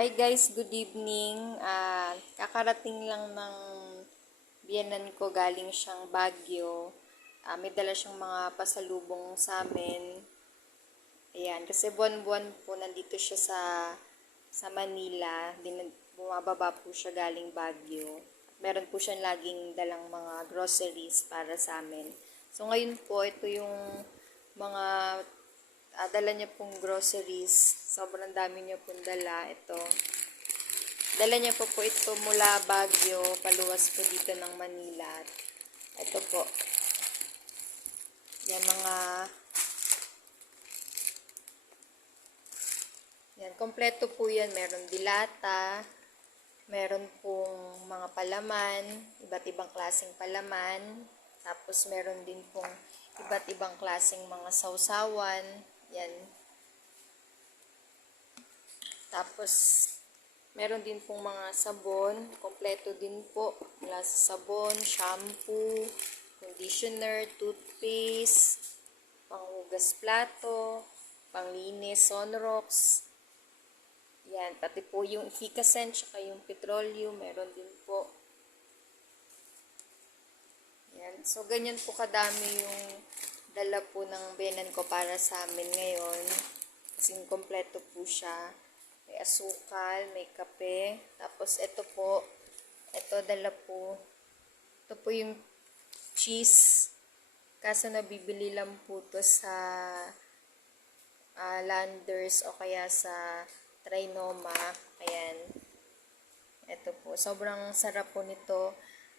Hi guys, good evening. Ah, kakarating lang ng biyanan ko galing siyang Baguio. Ah, may dala siyang mga pasalubong sa amin. Ayan, kasi buwan-buwan po nandito siya sa sa Manila. Din, bumababa po siya galing Baguio. Meron po siyang laging dalang mga groceries para sa amin. So ngayon po, ito yung mga ah, dala niya pong groceries. Sobrang dami niya pong dala. Ito. Dala niya po po ito mula Baguio, paluwas po dito ng Manila. Ito po. Yan mga Yan, kompleto po yan. Meron dilata, meron pong mga palaman, iba't ibang klaseng palaman, tapos meron din pong iba't ibang klaseng mga sausawan, yan. Tapos, meron din pong mga sabon, kompleto din po, mula sa sabon, shampoo, conditioner, toothpaste, panghugas plato, panglinis, sunrocks, yan, pati po yung efficacent, tsaka yung petroleum, meron din po. Yan, so ganyan po kadami yung dala po ng benan ko para sa amin ngayon. Kasi kompleto po siya. May asukal, may kape. Tapos ito po, ito dala po. Ito po yung cheese. Kaso nabibili lang po to sa ah, Landers o kaya sa Trinoma. Ayan. Ito po. Sobrang sarap po nito.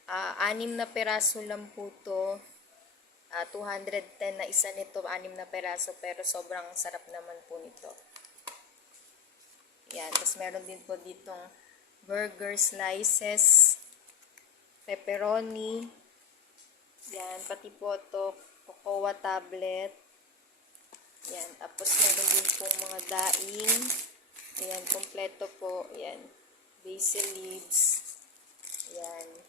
Ah, anim na peraso lang po to. Ah, 210 na isa nito. Anim na peraso. Pero sobrang sarap naman po nito. Yan. Tapos meron din po ditong burger slices. Pepperoni. Yan. Pati po to cocoa tablet. Yan. Tapos meron din po mga daing. Ayan, kompleto po. Ayan. Basil leaves. Ayan.